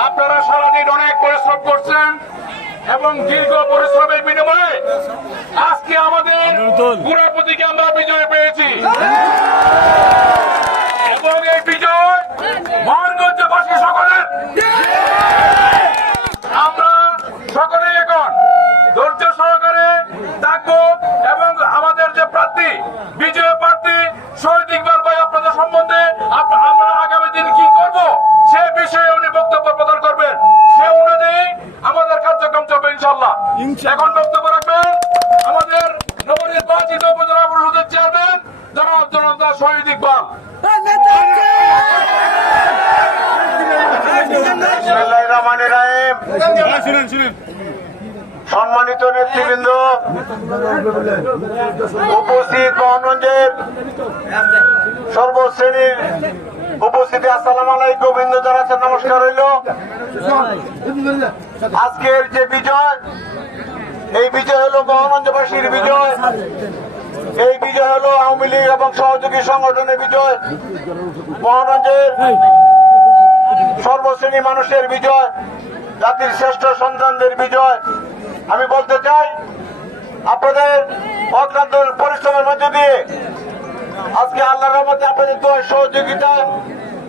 আপনারা সারাদিন অনেক পরিশ্রম করছেন এবং দীর্ঘ পরিশ্রমের বিনিময়ে আজকে আমাদের পুরাপতিকে আমরা বিজয় পেয়েছি এবং এই বিজয় মহানগঞ্জবাসী সকলের আমরা সকলে এখন ধৈর্য সহকারে থাকব এবং আমাদের যে প্রার্থী বিজয় প্রার্থী শহীদ ইকবাল ভাই আপনাদের সম্বন্ধে আপ- আমরা আগামী দিন কি করব সে বিষয়ে উনি বক্তব্য প্রদান করবেন সে অনুযায়ী আমাদের কার্যক্রম চলবে ইনশাল্লাহ এখন বক্তব্য রাখবেন আমাদের নবনির্বাচিত উপজেলা পরিষদের চেয়ারম্যান জনাব শহীদ ইকবাল। সম্মানিত নেতৃবৃন্দ, উপস্থিত মোহনগঞ্জের সর্বশ্রেণীর উপস্থিতি, আসসালাম আলাইকুম। বিন্দু জানাচ্ছেন নমস্কার রইল। আজকের যে বিজয়, এই বিজয় হলো মোহনগঞ্জবাসীর বিজয়। এই বিজয় হলো আওয়ামী লীগ এবং সহযোগী সংগঠনের বিজয়। মোহনগঞ্জের সর্বশ্রেণী মানুষের বিজয়, জাতির শ্রেষ্ঠ সন্তানদের বিজয়। আমি বলতে চাই, আপনাদের অক্লান্ত পরিশ্রমের মধ্যে দিয়ে আজকে আল্লাহর রহমতে আপনাদের দোয়ার সহযোগিতা।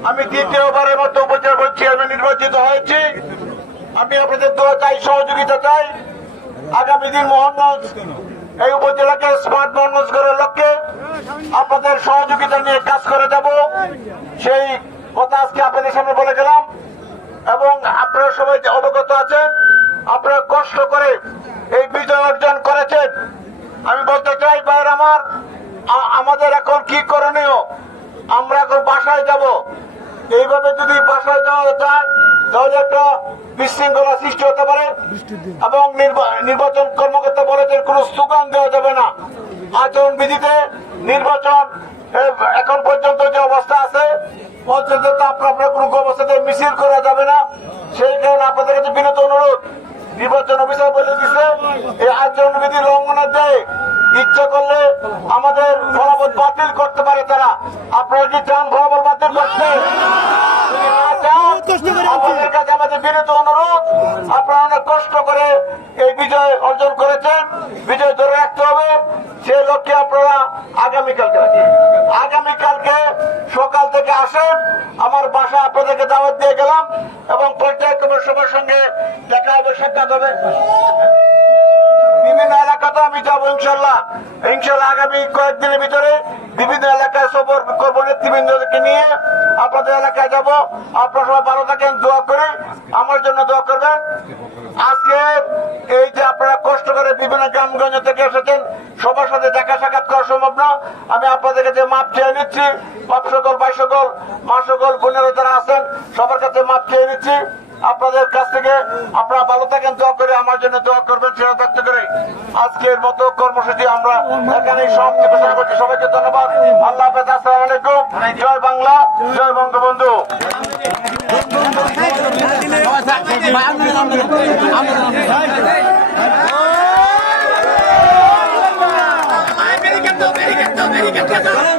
আমি দ্বিতীয়বারের মতো উপজেলা চেয়ারম্যান নির্বাচিত হয়েছি। আমি আপনাদের দোয়া চাই, সহযোগিতা চাই। আগামী দিন মোহনগঞ্জ এই উপজেলাকে স্মার্ট মোহনগঞ্জ করার লক্ষ্যে আপনাদের সহযোগিতা নিয়ে কাজ করে যাব। সেই কথা আজকে আপনাদের সামনে বলে গেলাম। এবং আপনারা সবাই অবগত আছেন, আপনারা কষ্ট করে এই বিজয় অর্জন করেছেন। আমি বলতে চাই, ভাইয়ের আমার আমাদের এখন কি করণীয়? আমরা এখন বাসায় যাব। এইভাবে যদি বাসায় যাওয়া যায়, তাহলে একটা বিশৃঙ্খলা সৃষ্টি হতে পারে এবং নির্বা- নির্বাচন কর্মকর্তা বলেছেন, কোন স্লোগান দেওয়া যাবে না। আচরণ বিধিতে নির্বাচন এখন পর্যন্ত যে অবস্থা আছে, পর্যন্ত আপনার কোনো অবস্থাতে মিছিল করা যাবে না। সেই কারণে আপনাদের কাছে বিনত অনুরোধ। নির্বাচন অফিসার বলে দিচ্ছে এই আচরণ বিধি লঙ্ঘনের দেয় ইচ্ছা করলে আমাদের ফলাফল বাতিল করতে পারে তারা। আপনারা কি চান ফলাফল বাতিল করতে? কাছে আমাদের বিনীত অনুরোধ আপনারা অনেক কষ্ট করে এই বিজয় অর্জন করেছেন। বিজয় ধরে রাখতে হবে। সে লক্ষ্যে আপনারা আগামীকালকে আগামীকালকে সকাল থেকে আসেন। আমার বাসা আপনাদেরকে দাওয়াত দিয়ে গেলাম এবং কমিটির সবার সঙ্গে দেখা হবে সাক্ষাৎ হবে। বিভিন্ন এলাকাতে আমি যাব, ইনশাল্লাহ। ইনশাল্লাহ আগামী কয়েকদিনের ভিতরে বিভিন্ন এলাকায় সফর করব নেতৃবৃন্দকে নিয়ে। আপনাদের এলাকায় যাব। আপনারা সবাই ভালো থাকেন, দোয়া করি আমার জন্য দোয়া করবেন। আজকে এই যে আপনারা কষ্ট করে বিভিন্ন গ্রামগঞ্জ থেকে এসেছেন, সবার সাথে দেখা সাক্ষাৎ করা সম্ভব না। আমি আপনাদের কাছে মাপ চেয়ে নিচ্ছি। বাপ সকল ভাই সকল মা সকল বোনেরা যারা আছেন, সবার কাছে মাপ চেয়ে নিচ্ছি। আপনাদের কাছ থেকে আপনারা ভালো থাকেন দোয়া করে আমার জন্য দোয়া করবেন সেটা ব্যক্ত করে আজকের মতো কর্মসূচি আমরা এখানেই সমাপ্তি ঘোষণা করছি সবাইকে ধন্যবাদ আল্লাহ আসসালামু আলাইকুম জয় বাংলা জয় বঙ্গবন্ধু American, American, American.